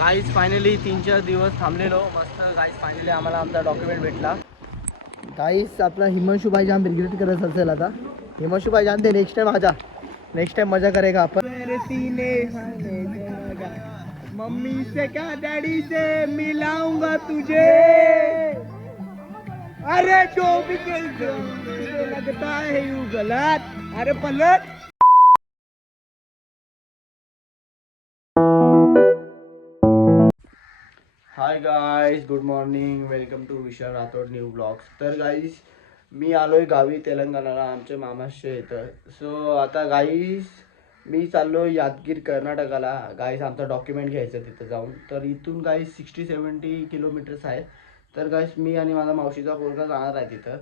Guys finally 3-4 दिवस थांबलेलो मस्त. Guys finally आम्हाला आमचा डॉक्युमेंट भेटला. गाईज आपला हिमांशु भाई जाम रिग्रेट करत असेल आता. हिमांशु भाई जानते नेक्स्ट टाइम मजा करेगा अपन. मम्मी से क्या डैडी से मिलाऊंगा तुझे. अरे जो भी लगता है यू गलत. अरे पलट. Hi guys, good morning, welcome to Vishal Rathod new blogs. तर गाईज मी आलोय गावी तेलंगणाला आमच्या मामाच्या इथं. सो आता गाईज मी चाललो यादगीर कर्नाटकाला. गाईज आमचा डॉक्युमेंट घ्यायचं तिथं जाऊन. तर इथून गाईज 60-70 किलोमीटर्स आहे. तर गाईज मी आणि माझा मावशीचा पोरगा जाणार आहे तिथं.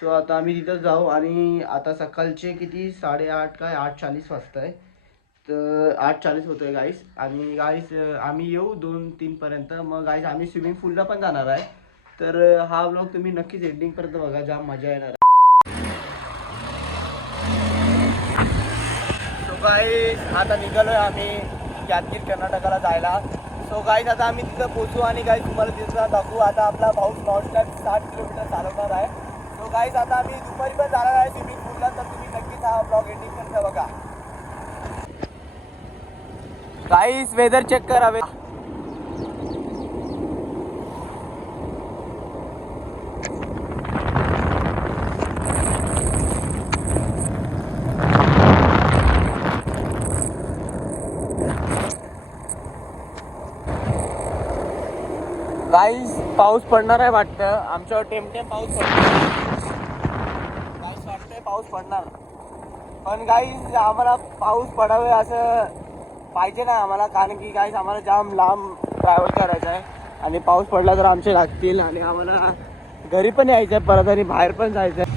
सो आता आम्ही तिथं जाऊ. आणि आता सकाळचे किती 8:30 काय 8:40 वाजता आहे. तर 8:40 होतो आहे गाईस. आणि गाईस आम्ही येऊ 2-3 पर्यंत. मग गाईस आम्ही स्विमिंग पूलला पण जाणार आहे. तर हा व्लॉग तुम्ही नक्कीच एंडिंगपर्यंत बघा, जाम मजा येणार आहे. सो गाईस आता निघालोय आम्ही यादगीर कर्नाटकाला जायला. सो गाईस आता आम्ही तिथं पोहोचू आणि गाईस तुम्हाला तिथं दाखवू. आता आपला भाऊ नॉनस्टॉप 60 किलोमीटर चालवणार आहे. सो गाईस आता आम्ही दुपारी पण जाणार आहे स्विमिंग पूलला. तर तुम्ही नक्कीच हा व्लॉग एंडिंगपर्यंत बघा. गाईस वेदर चेक करावे. गाईस पाऊस पडणार आहे वाटतं. आमच्यावर टेमटेम पाऊस पडणार. गाईस वाटतंय पाऊस पडणार. पण गाईस आम्हाला पाऊस पडावे असं पाहिजे ना आम्हाला, कारण की गाईस आम्हाला जाम लांब ट्रॅव्हल करायचं आहे. आणि पाऊस पडला तर आमचे लागतील. आणि आम्हाला घरी पण यायचं आहे परत आणि बाहेर पण जायचं आहे.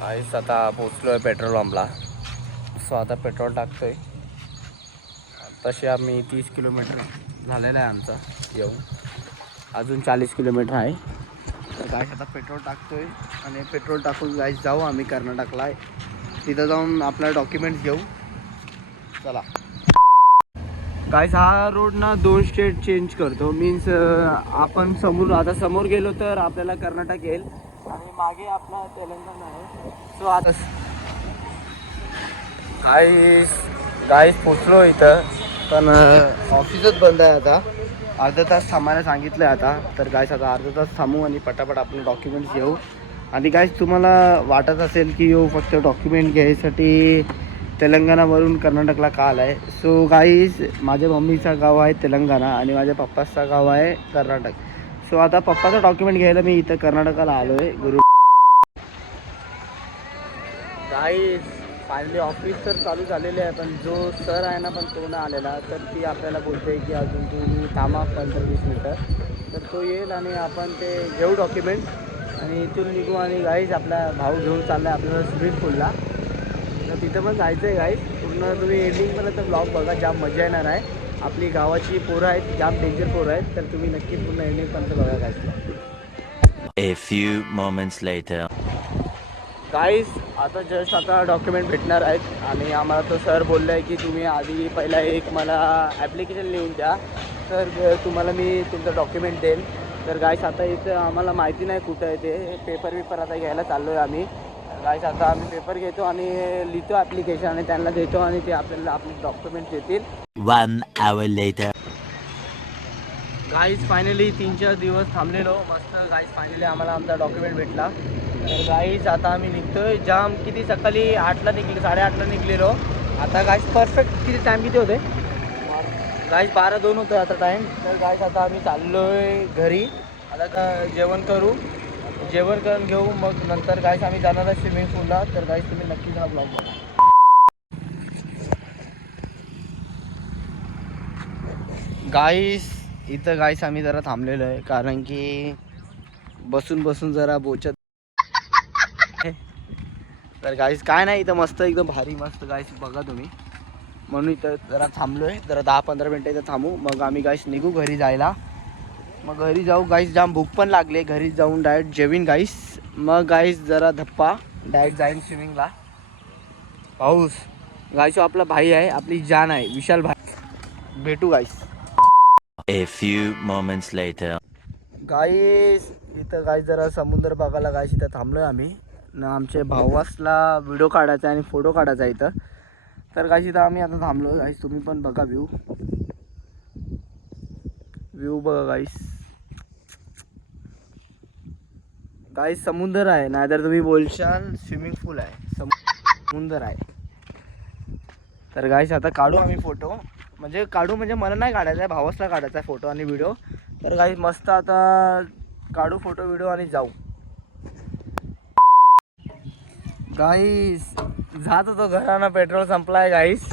गाईस आता पोचलो आहे पेट्रोल पंपला. सो आता पेट्रोल टाकतोय. तसे आम्ही 30 किलोमीटर झालेला आहे आमचा येऊन. अजून 40 किलोमीटर आहे. तर गाईस आता पेट्रोल टाकतोय. आणि पेट्रोल टाकून गाईस जाऊ आम्ही कर्नाटकला. तिथं जाऊन आपला डॉक्युमेंट्स घेऊ. चला गाईस हा रोड ना 2 स्टेट चेंज करतो. मीन्स आपण समोर गेलो तर आपल्याला कर्नाटक येईल आणि मागे आपला तेलंगणा आहे. सो आता गाईस पोचलो इथं. पण ऑफिसच बंद आहे आता. अर्धा तास थांबायला सांगितलं आहे आता. तर गाईस आता अर्धा तास थांबू आणि पटापट आपले डॉक्युमेंट्स घेऊ. आणि गाईस तुम्हाला वाटत असेल की फक्त डॉक्युमेंट घ्यायसाठी तेलंगणावरून कर्नाटकला का आला आहे. सो गाईस माझ्या मम्मीचं गाव आहे तेलंगणा आणि माझ्या पप्पाचं गाव आहे कर्नाटक. सो आता पप्पाचं डॉक्युमेंट घ्यायला मी इथं कर्नाटकाला आलो आहे गुरु. गाईस फायनली ऑफिस तर चालू झालेले आहे. पण जो सर आहे ना पण तो ना आलेला. तर ती आपल्याला बोलते की अजून तुम्ही थांबा 15-20 मिनटं. तर तो येईल आणि आपण ते घेऊ डॉक्युमेंट आणि इथून निघू. आणि गाईस आपला भाऊ घेऊन चालला आहे आपल्याला स्विमिंग पूलला. तर तिथं पण जायचं आहे गाईस. पूर्ण तुम्ही एंडिंगपर्यंत ब्लॉग बघा, जाम मजा येणार आहे. आपली गावाची पोरं आहेत, जाम डेंजर पोरं आहेत. तर तुम्ही नक्की पूर्ण एंडिंगपर्यंत बघा गाईस. A few moments later. गाईस आता डॉक्युमेंट भेटणार आहेत. आणि आम्हाला तो सर बोलला आहे की तुम्ही आधी पहिला एक मला ॲप्लिकेशन लिहून द्या, तर तुम्हाला मी तुमचं डॉक्युमेंट देईल. तर गाईस आता इथं आम्हाला माहिती नाही कुठं आहे ते. पेपर आता घ्यायला चाललो आहे आम्ही. गाईस आता आम्ही पेपर घेतो आणि लिहितो ॲप्लिकेशन आणि त्यांना देतो आणि ते आपल्याला आपले डॉक्युमेंट देतील. 1 hour later. गाईस फायनली 3-4 दिवस थांबलेलो मस्त. गाईस फायनली आम्हाला आमचा डॉक्युमेंट भेटला. तर गाईस आता आम्ही निघतोय. जाम किती सकाळी 8ला निघले, 8:30ला निघलेलो. आता गाईस परफेक्ट किती टाईम किती होते गाईस 12:02 होतं आता टाईम. तर गाईस आता आम्ही चाललोय घरी. आता जेवण करून घेऊ. मग नंतर गाईस आम्ही जाणार आहे स्विमिंग पूलला. तर गाईस तुम्ही नक्कीच हा ब्लॉग बघा. गाईस इथं गाईस आम्ही जरा थांबलेलो आहे कारण की बसून जरा बोचत. तर गाईस काय नाही इथं मस्त एकदम भारी मस्त गाईस बघा तुम्ही. म्हणून इथं जरा थांबलोय. जरा 10-15 मिनटं इथं थांबू. मग आम्ही गाईस निघू घरी जायला. मग घरी जाऊ गाईस. जाम भूक पण लागले. घरी जाऊन डायरेक्ट जेवीन गाईस. मग गाईस जरा धप्पा डायरेक्ट जाईन स्विमिंगला. पाऊस गाईस आपला भाई आहे, आपली जान आहे विशाल भाई. भेटू गाईस. A few moments later. गाईस इथं गाईस जरा समुद्र बघायला गाईस इथं थांबलोय आम्ही ना. आमच्या भावासला व्हिडिओ काढायचा आणि फोटो काढायचा इथं. तर गाईस इथं आम्ही आता थांबलो गाईस. तुम्ही पण बघा व्ह्यू बघा गाईस. गाईस समुद्र आहे, नाहीतर तुम्ही बोलशाल स्विमिंग पूल आहे. समुद्र आहे. तर गाईस आता काढू आम्ही फोटो. म्हणजे मला नाही काढायचा आहे, भावासला काढायचा आहे फोटो आणि व्हिडिओ. तर गाईस मस्त आता काढू फोटो व्हिडिओ आणि जाऊ. गाईस जात होतो घरानं, पेट्रोल संपलाय गाईस.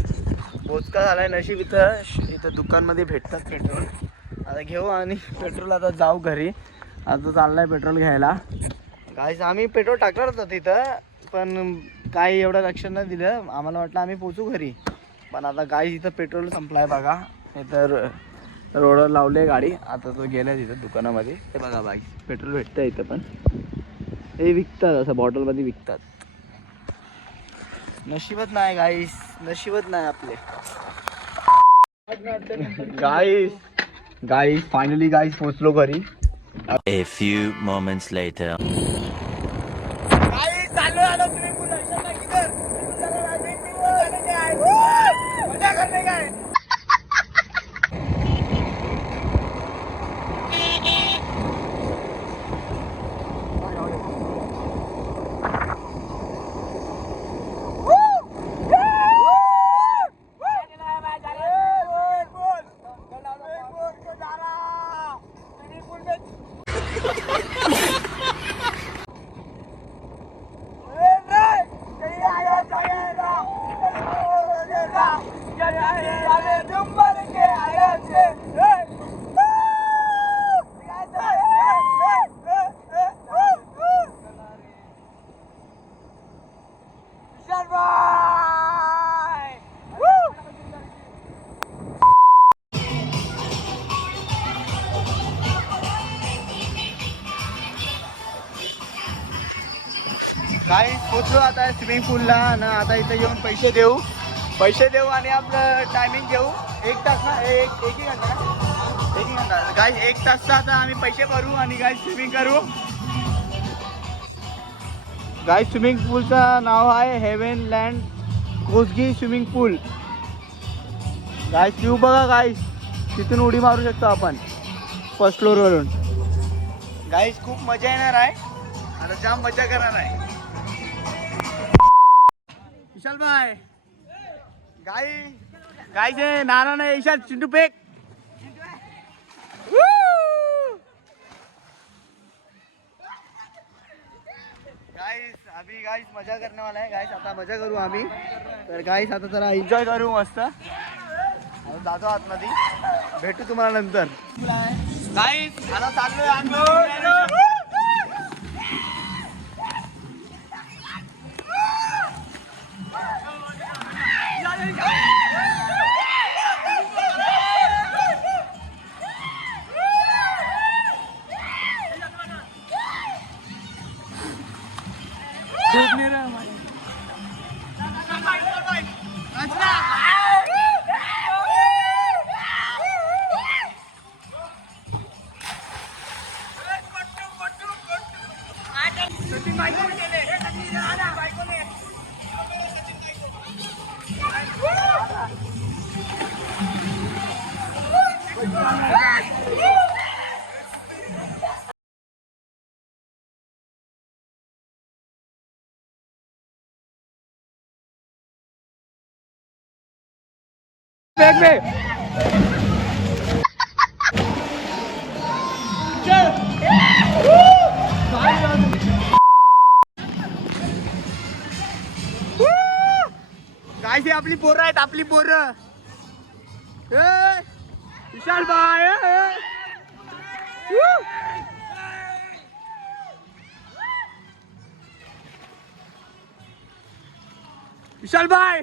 बोचका झालाय नशीब. इथं दुकानमध्ये भेटतात पेट्रोल. आता घेऊ आणि पेट्रोल आता जाऊ घरी. आता चाललाय पेट्रोल घ्यायला. गाईस आम्ही पेट्रोल टाकणार होतो तिथं, पण काही एवढं लक्ष नाही दिलं. आम्हाला वाटलं आम्ही पोचू घरी, पण आता गाईस इथं पेट्रोल संपलाय बघा. हे तर रोडवर लावले गाडी. आता तो गेलाय तिथं दुकानामध्ये. हे बघा बाईक पेट्रोल भेटतं इथं, पण हे विकतात असं बॉटलमध्ये विकतात. नशीबच नाही गाईस, नशीबच नाही आपले. गाईस फायनली गाईस पोचलो घरी. A few moments later. गाईस चाललो आलो स्विमिंग पूल मजा करने का है. गाईस पोचलो आता स्विमिंग पूलला ना. आता इथं येऊन पैसे देऊ आणि आपलं टायमिंग घेऊ. 1 तास ना, एक घंटा गाईस. 1 तासचा आता आम्ही पैसे भरू आणि गाईस स्विमिंग करू. गाईस स्विमिंग पूलचं नाव आहे हेवन लँड कोसगी स्विमिंग पूल. गाईस व्ह्यू बघा गाईस. तिथून उडी मारू शकतो आपण फर्स्ट फ्लोअरवरून. गाईस खूप मजा येणार आहे. आता जाम मजा करणार आहे. विशाल भाई गाइस है नाना ने ईशान चिंटू पेक. गाइस मजा करने वाला है गाइस. आता मजा करू आम्ही. तर गाइस आता जरा एन्जॉय करू मस्त. आता जातो आतमध्ये, भेटू तुम्हाला नंतर. गाइस आता चाललोय आम्ही. बैग में काय से आपली पोरं आहेत, आपली पोरं. विशाल भाई विशाल भाई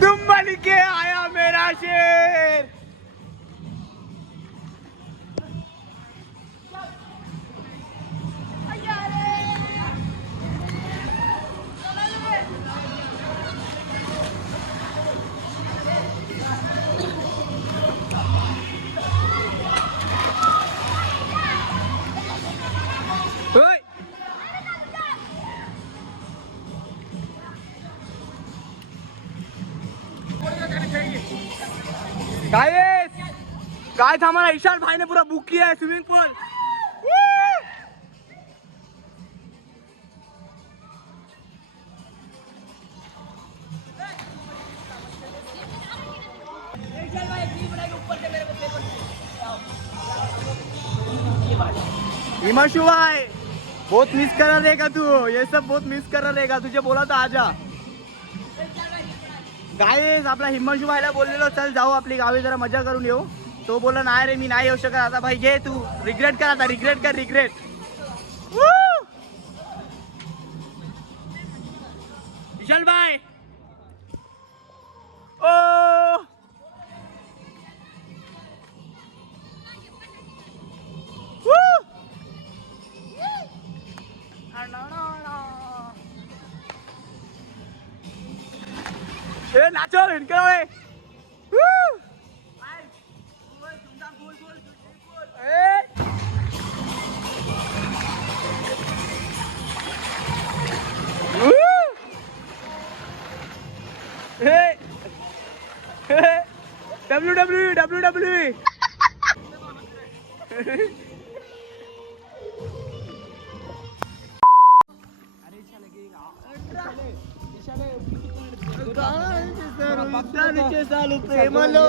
तुम बन के आया मेरा शेर. काय थांबा ईशान भाईने पूरा बुक किया है स्विमिंग पूल. हिमांशु भाई बहुत मिस कर रहेगा तू, ये सब बहुत मिस कर रहेगा, तुझे बोला था आजा. गाईस आपला हिमांशु भाईला बोललेलो चल जाऊ आपली गावी जरा मजा करून येऊ. तो बोला नाही रे मी नाही येऊ शकत. आता भाई घे तू रिग्रेट कर, आता रिग्रेट कर रिग्रेट. विशाल भाई ओ ए नाचो इनके रे. WWE. चालू प्रेमलो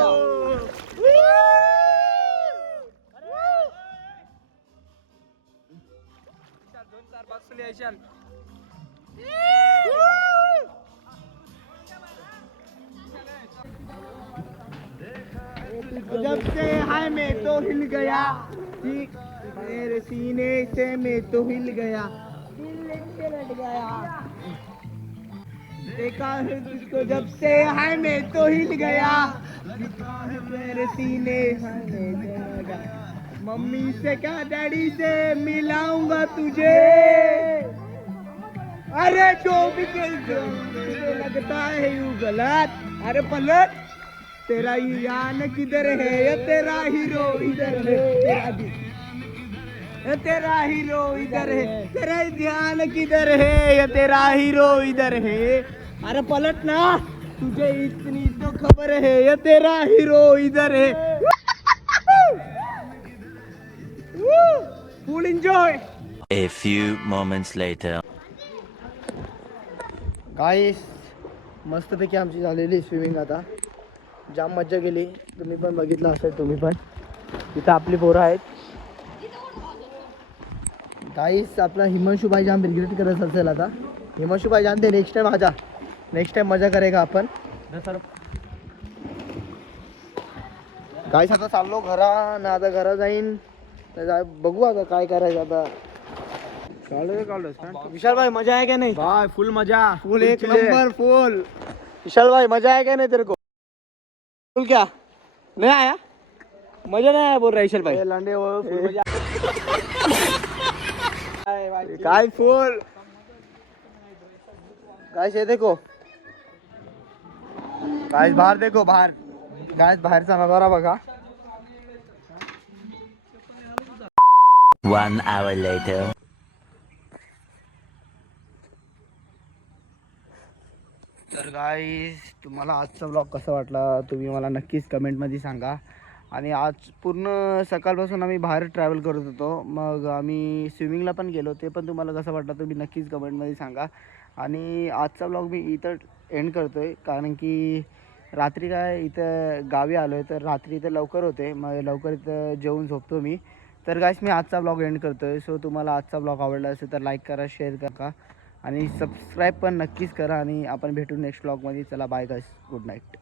जब से हाय मैं तो हिल गया, मेरे सीने से मैं तो हिल गया, दिल से लट गया. देखा है तुझको जब से हाय मैं तो हिल गया, मेरे सीने से लगा. मम्मी से क्या डैडी से मिलाऊंगा तुझे. अरे जो भी तुझे लगता है यूं गलत. अरे पलट तेरा ईरान किधर है, ये तेरा हीरो इधर है, तेरा हीरो इधर है, तेरा ध्यान किधर है, ये तेरा हीरो इधर है. अरे पलट ना तुझे इतनी तो खबर है, ये तेरा हीरो इधर है. फुल enjoy. A few moments later. गाईस मस्तपैकी आमची झालेली स्विमिंग. आता जाम मज्जा गेली, तुम्ही पण बघितलं असेल. तुम्ही पण इथं आपली पोरं आहेत. गाईस आपला हिमांशु भाई जाम रिग्रेट करत असेल. आता हिमांशु भाई जानते नेक्स्ट टाइम आजा, नेक्स्ट टाइम मजा करेगा आपण. गाईस आता चाललो घरा ना, आता घरा जाईन बघू आता काय करायचं. आता विशाल भाई मजा है क्या नहीं भाई? फुल मजा, फुल एक नंबर फुल. विशाल भाई मजा है क्या नहीं तेरे को? फुल क्या नहीं आया, मजा नहीं आया बोल रहा विशाल भाई. लांडे वो फुल मजा. काय फुल. गाइस ये देखो, गाइस बाहर देखो, बाहर गाइस बाहेरचा नजारा बघा. 1 hour later. तर गाईस तुम्हाला आजचा ब्लॉग कसा वाटला तुम्ही मला नक्कीच कमेंटमध्ये सांगा. आणि आज पूर्ण सकाळपासून आम्ही बाहेर ट्रॅव्हल करत होतो, मग आम्ही स्विमिंगला पण गेलो. ते पण तुम्हाला कसं वाटलं तुम्ही नक्कीच कमेंटमध्ये सांगा. आणि आजचा ब्लॉग मी इथं एंड करतो आहे, कारण की रात्री काय इथं गावी आलो आहे, तर रात्री इथं लवकर होते, मग लवकर इथं जेवून झोपतो मी. तर गाईस मी आजचा ब्लॉग एंड करतो आहे. सो तुम्हाला आजचा ब्लॉग आवडला असेल तर लाईक करा, शेअर करा आणि सबस्क्राईब पण नक्कीच करा. आणि आपण भेटू नेक्स्ट ब्लॉगमध्ये. चला बाय गाईस, गुड नाईट.